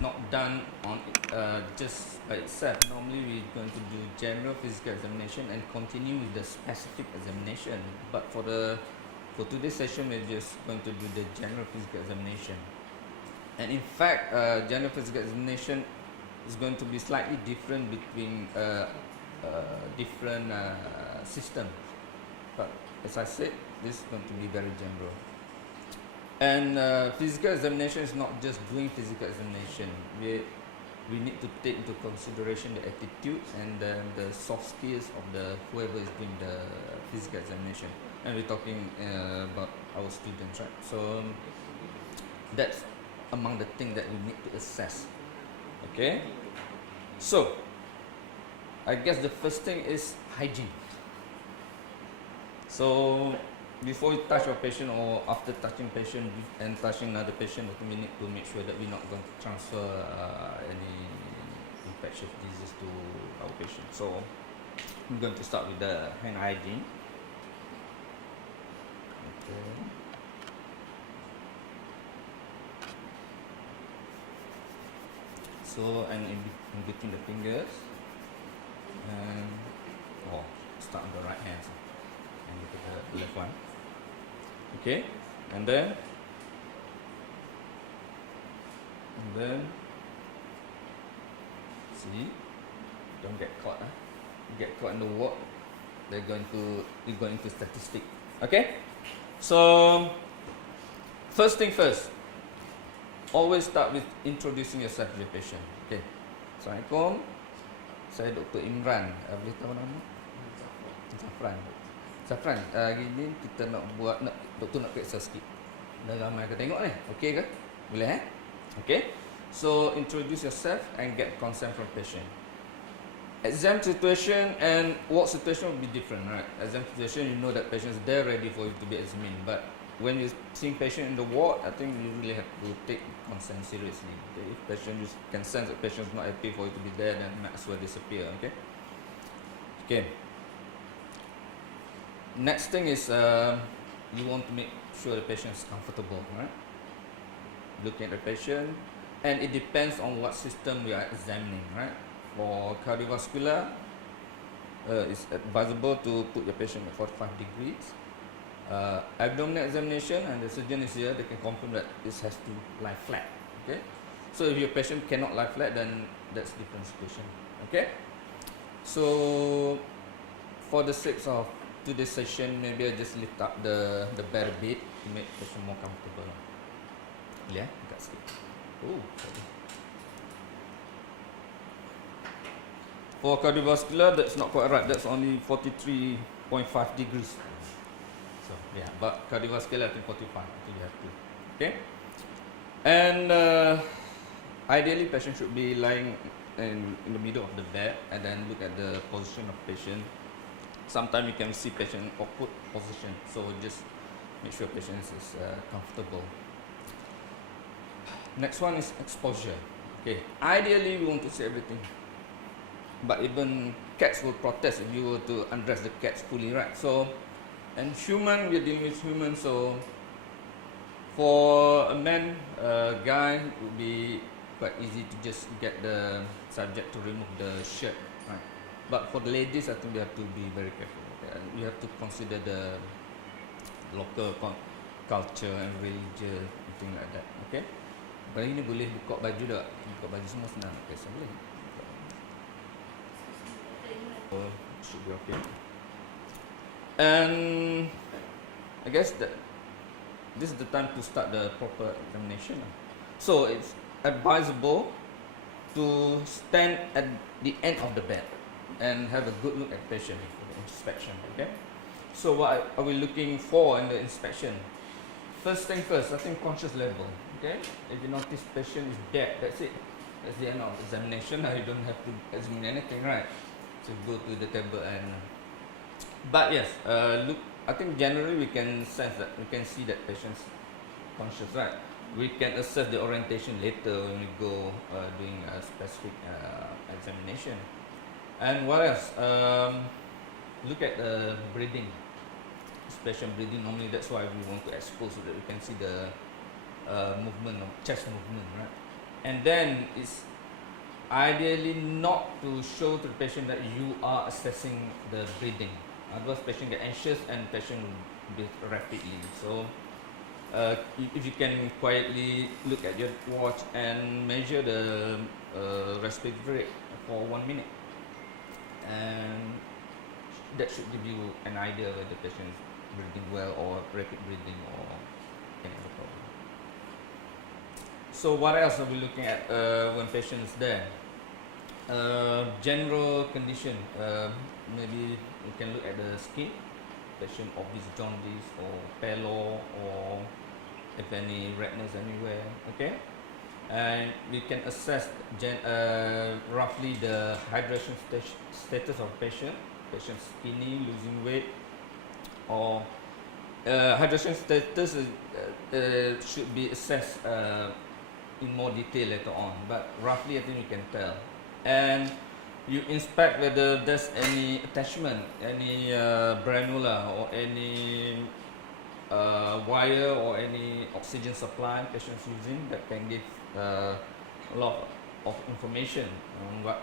not done on just by itself. Normally we're going to do general physical examination and continue with the specific examination. But for today's session, we're just going to do the general physical examination. And in fact, general physical examination is going to be slightly different between different systems. But as I said, this is going to be very general. And physical examination is not just doing physical examination. We need to take into consideration the attitude and the soft skills of the whoever is doing the physical examination. And we're talking about our students, right? So that's among the things that we need to assess. Okay? So I guess the first thing is hygiene. So before you touch your patient or after touching patient and touching another patient, we need to make sure that we're not going to transfer any infectious diseases to our patient. So I'm going to start with the hand hygiene. Okay. So and in between the fingers, and start on the right hand and look at the left one. Okay, and then see, don't get caught. Get caught in the ward, you're going to statistic. Okay, so first thing first, always start with introducing yourself to the patient. Okay, Assalamualaikum, saya Dr. Imran. Boleh tahu nama? Zafran, hari ni kita nak buat, doktor nak periksa sikit. Dah ramai ke tengok ni? Okey ke? Boleh Okay. So introduce yourself and get consent from patient. Exam situation and ward situation will be different, right? Exam situation, you know that patient is there ready for you to be examined. But when you're seeing patient in the ward, I think you really have to take consent seriously. Okay? If patient, you can sense that patient is not happy for you to be there, then might as well disappear. Okay. Okay. Next thing is you want to make sure the patient is comfortable, right? Looking at the patient, and it depends on what system we are examining, right? For cardiovascular, it's advisable to put your patient at 45 degrees. Abdominal examination, and the surgeon is here, they can confirm that this has to lie flat. Okay, so if your patient cannot lie flat, then that's different situation. Okay, so for the sake of today's session, maybe I just lift up the bed a bit to make the patient more comfortable. Yeah, that's it. Oh, sorry. For cardiovascular, that's not quite right. That's only 43.5 degrees. So yeah, but cardiovascular I think 45. I think you have to. Okay, and ideally, patient should be lying in the middle of the bed, and then look at the position of patient. Sometimes you can see patient awkward position, so just make sure patient is comfortable. Next one is exposure. Okay, ideally we want to see everything, but even cats will protest if you were to undress the cats fully, right? So, and human, we're dealing with human, so for a man, guy, it would be quite easy to just get the subject to remove the shirt, right? But for the ladies, I think they have to be very careful. Okay? You have to consider the local culture and religion, things like that. Okay. Kali ini boleh buka baju tak? Buka baju semua senang. Okay, so boleh. Should be okay. And I guess that this is the time to start the proper examination. So it's advisable to stand at the end of the bed and have a good look at patient for the inspection. Okay. So what are we looking for in the inspection? First thing first, I think conscious level. Okay. If you notice patient is dead, that's it. That's the end of examination. You don't have to examine anything, right? So go to the table and. But yes, look. I think generally we can sense that we can see that patient's conscious, right? We can assess the orientation later when we go doing a specific examination. And what else? Look at the breathing. Special breathing. Normally, that's why we want to expose so that we can see the movement of chest movement, right? And then it's ideally not to show to the patient that you are assessing the breathing. Otherwise, patient get anxious and patient will breathe rapidly. So, if you can quietly look at your watch and measure the respiratory rate for 1 minute, and that should give you an idea whether the patient is breathing well or rapid breathing or any other problem. So what else are we looking at when patient is there? General condition, maybe you can look at the skin, patient obvious jaundice or pallor or if any redness anywhere, okay? And we can assess roughly the hydration status of patient skinny, losing weight, or hydration status should be assessed in more detail later on, but roughly I think you can tell. And you inspect whether there's any attachment, any granula or any wire or any oxygen supply patient's using that can give a lot of information on what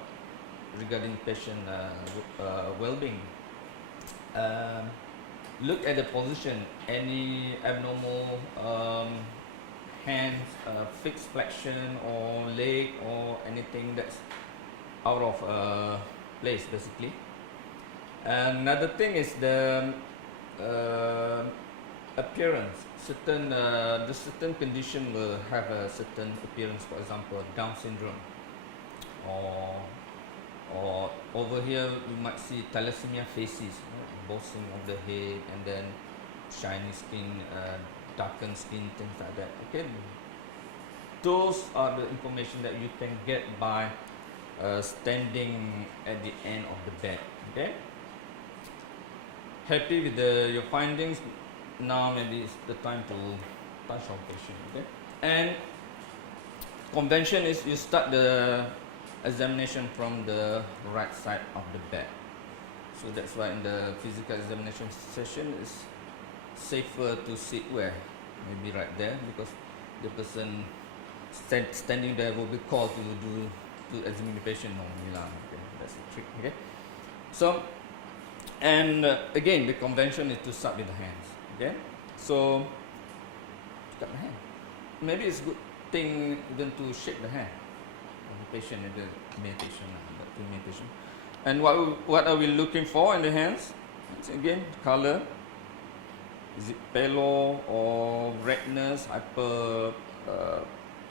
regarding patient well-being. Look at the position, any abnormal hands, fixed flexion or leg or anything that's out of place basically. Another thing is the appearance. The certain condition will have a certain appearance, for example Down syndrome, or over here you might see thalassemia faces, bossing of the head and then shiny skin, darkened skin, things like that. Okay, those are the information that you can get by standing at the end of the bed. Okay, happy with your findings? Now maybe it's the time to touch our patient. Okay, and convention is you start the examination from the right side of the bed. So that's why in the physical examination session it's safer to sit where? Maybe right there, because the person standing there will be called to examine the patient normally. Okay, that's the trick. Okay, so and again the convention is to start with the hands. Okay, so cut the hand. Maybe it's good thing even to shake the hand of the patient in the main patient, And what are we looking for in the hands? It's again color. Is it pallor or redness, hyper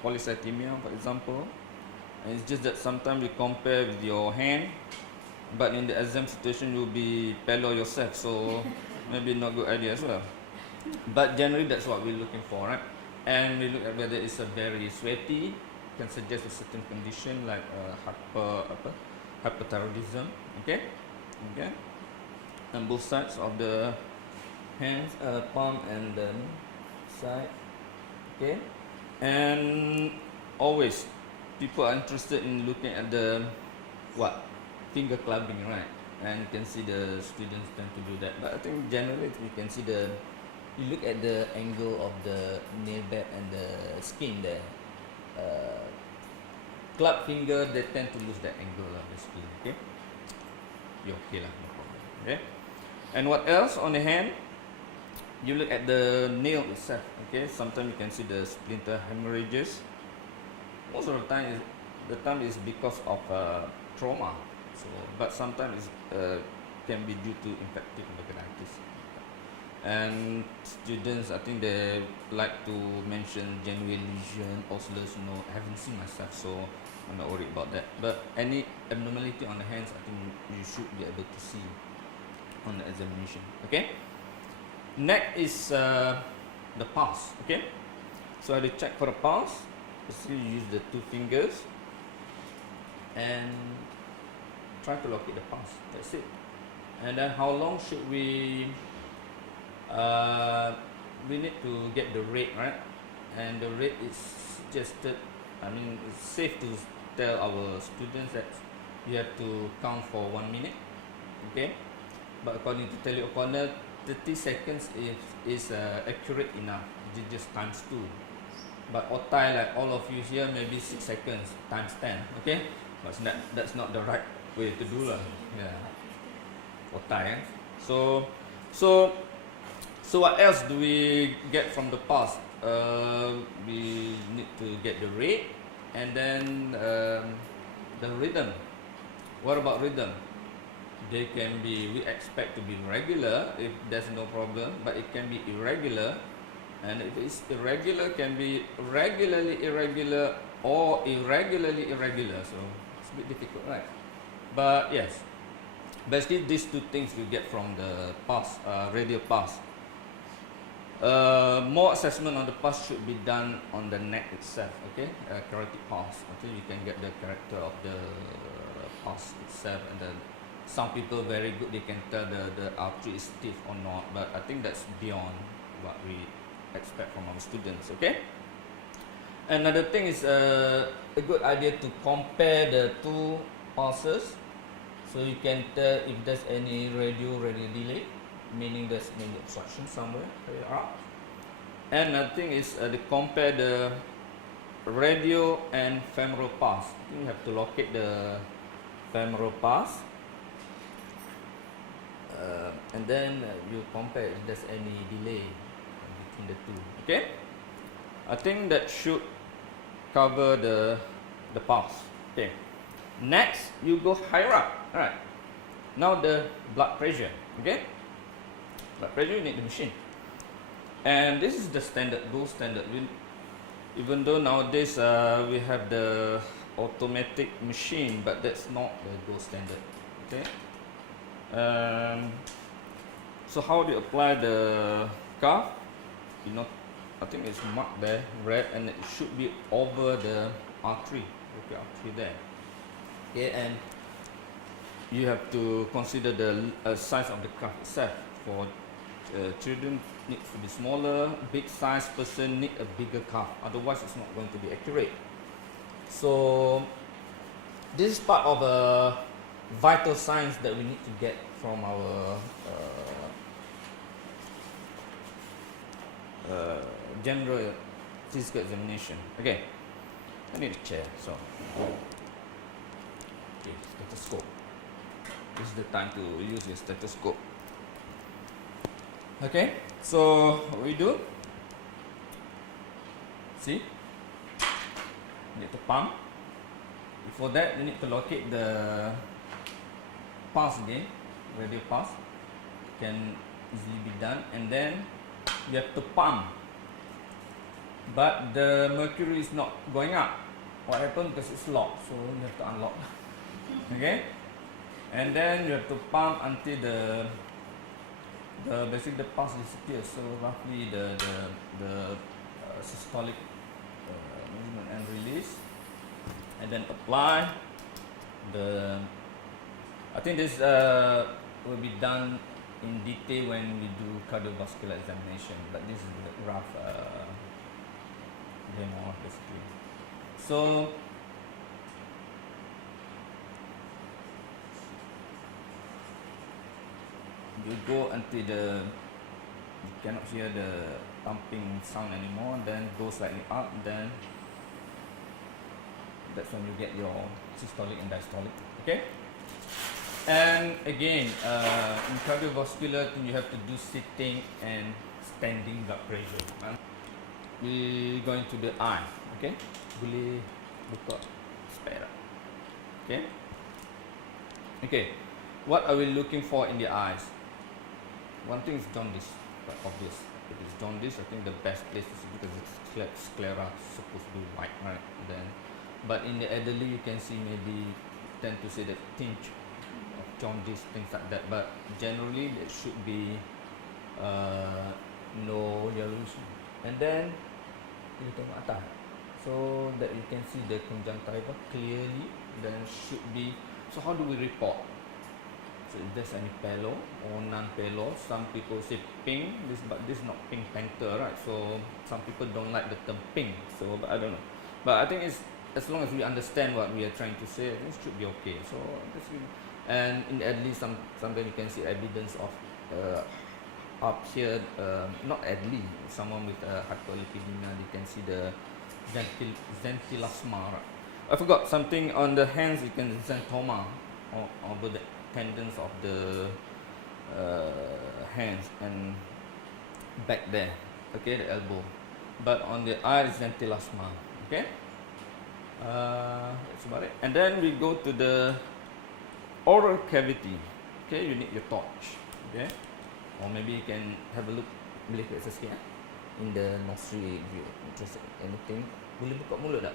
polycythemia, for example? And it's just that sometimes you compare with your hand, but in the exam situation you'll be pallor yourself, so maybe not good idea as well. But generally that's what we're looking for, right? And we look at whether it's a very sweaty, can suggest a certain condition like hyperthyroidism. Okay, and both sides of the hands, palm and the side. Okay, and always people are interested in looking at the finger clubbing, right? And you can see the students tend to do that, but I think generally you can see you look at the angle of the nail bed and the skin there. Club finger, they tend to lose that angle basically. Okay, you're okay lah, no problem. Okay, and what else on the hand? You look at the nail itself. Okay, sometimes you can see the splinter hemorrhages. Most of the time is because of trauma. So, but sometimes it can be due to infective meningitis. And students, I think they like to mention genuine lesion, osseous. I haven't seen myself, so I'm not worried about that. But any abnormality on the hands, I think you should be able to see on the examination. Okay. Next is the pulse. Okay. So I have to check for the pulse. Basically, you use the two fingers and try to locate the pulse. That's it. And then how long should we need to get the rate, right? And the rate is suggested, it's safe to tell our students that you have to count for 1 minute. Okay, but according to Tele O'Connor, 30 seconds is accurate enough. Just times 2. But otai, like all of you here, maybe 6 seconds times 10. Okay, but that's not the right way to do lah. Yeah, otai. So so so what else do we get from the past? We need to get the rate, and then the rhythm. What about rhythm? They can be, we expect to be regular if there's no problem, but it can be irregular, and if it's irregular, can be regularly irregular or irregularly irregular. So it's a bit difficult, right? But yes, basically these two things you get from the past, radio past. More assessment on the past should be done on the neck itself. Okay, character past. Okay, you can get the character of the past itself, and then some people very good, they can tell the artery is stiff or not, but I think that's beyond what we expect from our students. Okay, another thing is a good idea to compare the two pulses, so you can tell if there's any radio delay, meaning there's maybe obstruction somewhere. And another thing is to compare the radio and femoral pulse. You have to locate the femoral pulse, and then you compare if there's any delay between the two. Okay, I think that should cover the pulse. Okay, next you go higher up. All right, now the blood pressure. Okay, blood pressure, you need the machine, and this is the standard, gold standard. Even though nowadays we have the automatic machine, but that's not the gold standard. Okay, so how do you apply the cuff? You know, I think it's marked there red, and it should be over the artery. Okay, artery there. Okay, and you have to consider the size of the cuff itself. For children, needs to be smaller. Big size person need a bigger cuff, otherwise it's not going to be accurate. So this is part of a vital signs that we need to get from our general physical examination. Okay, I need a chair, so okay, stethoscope. This is the time to use your stethoscope. Okay, so what we do, see, need to pump. Before that, you need to locate the pulse again, radio pulse. Can easily be done, and then you have to pump, but the mercury is not going up. What happened? Because it's locked, so you have to unlock. Okay, and then you have to pump until basically the pulse disappears. So roughly the systolic movement and release, and then apply the. I think this will be done in detail when we do cardiovascular examination, but this is the rough demo basically. So you go until you cannot hear the pumping sound anymore, then go slightly up, then that's when you get your systolic and diastolic. Okay, and again in cardiovascular you have to do sitting and standing blood pressure. We going to the eye. Okay, boleh buka spare. Okay, okay, what are we looking for in the eyes? One thing is jaundice, quite obvious. If it's jaundice, I think the best place is because it's sclera, supposed to be white, right? Then, but in the elderly, you can see maybe tend to see the tinge of jaundice, things like that. But generally, it should be no yellowish. And then you tengok atas, so that you can see the conjunctiva clearly. Then should be. So how do we report? So if there's any palo or non-palo, some people say pink, but this is not pink panther, right? So some people don't like the term pink, so but I don't know. But I think it's, as long as we understand what we are trying to say, I think it should be okay. So and in at least sometimes you can see evidence of up here, not at least someone with hyperlipidemia, you can see the xanthelasma. Right? I forgot something on the hands. You can xanthoma over the tendons of the hands and back there. Okay, the elbow. But on the eye is xanthelasma. Okay, that's about it. And then we go to the oral cavity. Okay, you need your torch. Okay, or maybe you can have a look. Boleh periksa sikit in the nostril if you're interested in anything. Boleh buka mulut tak?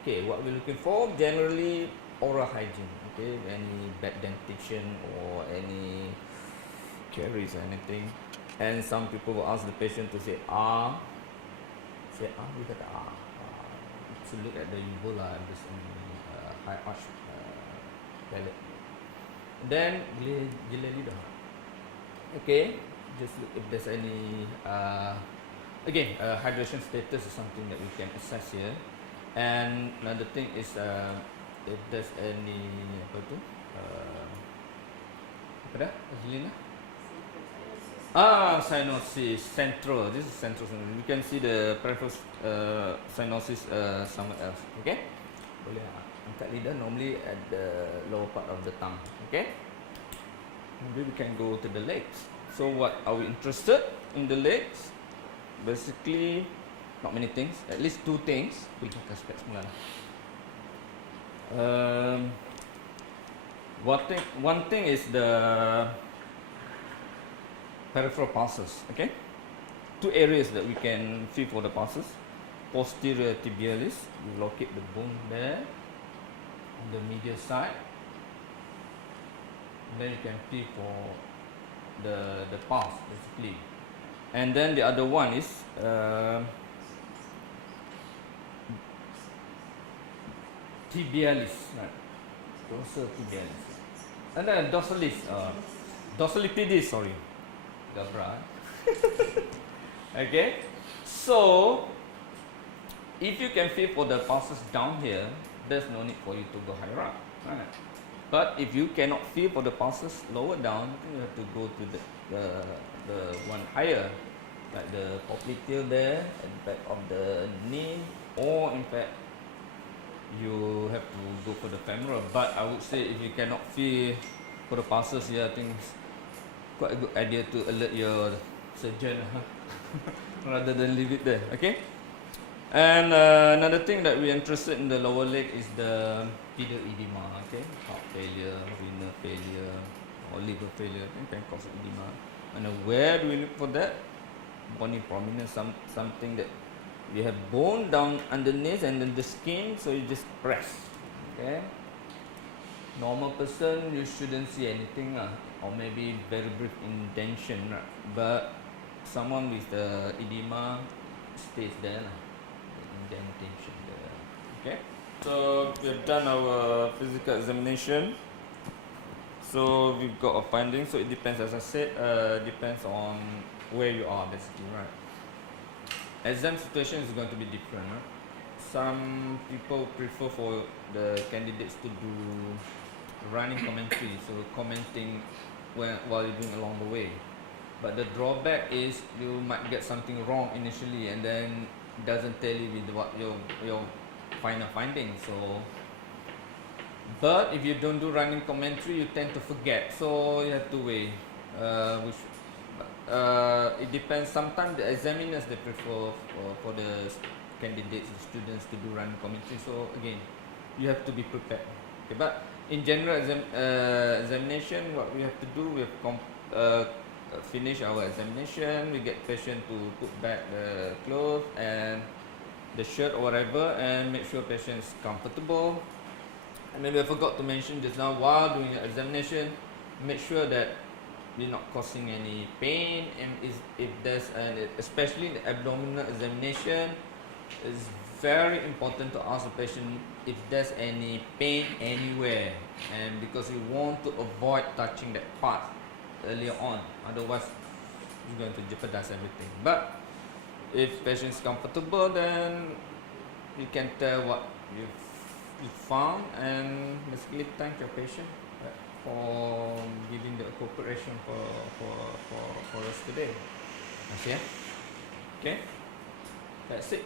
Okay, what we're looking for generally oral hygiene. Okay, any bad dentition or any caries or anything. And some people will ask the patient to say ah. Say ah, dia kata ah. To look at the uvula and this high arch palate. Then boleh jela lidah. Okay, just look if there's any again hydration status is something that we can assess here. And another thing is if there's any apa tu apa dah Angelina? Cyanosis central. This is central. You can see the peripheral cyanosis somewhere else. Okay, boleh angkat lidah normally at the lower part of the tongue. Okay, maybe we can go to the legs. So what are we interested in the legs? Basically, not many things. At least two things. Boleh pakai spek semula lah. One thing is the peripheral pulses. Okay, two areas that we can feel for the pulses. Posterior tibialis, you locate the bone there on the medial side. And then you can feel for the pulse basically. And then the other one is tibialis, right? Dorsal tibialis. And then dorsal-epidis, sorry. Gabra. Okay, so if you can feel for the pulses down here, there's no need for you to go higher up, right? But if you cannot feel for the pulses lower down, you have to go to the one higher, like the popliteal there at the back of the knee, or in fact you have to go for the femoral. But I would say if you cannot feel for the pulses here, I think it's quite a good idea to alert your surgeon rather than leave it there. Okay, and another thing that we're interested in the lower leg is the pedal edema. Okay, heart failure, renal failure, or liver failure, it can cause edema. And where do we look for that? Bony prominence, something that we have bone down underneath and then the skin, so you just press. Okay, normal person you shouldn't see anything or maybe very brief indentation, right? But someone with the edema stays there, the indentation there. Okay, so we've done our physical examination, so we've got a finding. So it depends, as I said, depends on where you are basically, right? Exam situation is going to be different, right? Some people prefer for the candidates to do running commentary, so commenting while you're doing along the way. But the drawback is you might get something wrong initially and then it doesn't tell you with what your final findings. So, but if you don't do running commentary, you tend to forget. So you have to weigh it depends. Sometimes the examiners, they prefer for the candidates, the students, to do running commentary. So again, you have to be prepared. Okay, but in general examination, what we have to do, we have finish our examination. We get patient to put back the clothes and the shirt or whatever, and make sure patient is comfortable. And maybe I forgot to mention just now, while doing the examination, make sure that you're not causing any pain, and if there's especially the abdominal examination, it's very important to ask the patient if there's any pain anywhere, and because we want to avoid touching that part earlier on, otherwise you're going to jeopardize everything. But if patient is comfortable, then you can tell what you found and basically thank your patient for giving the cooperation for us today. Okay, that's it.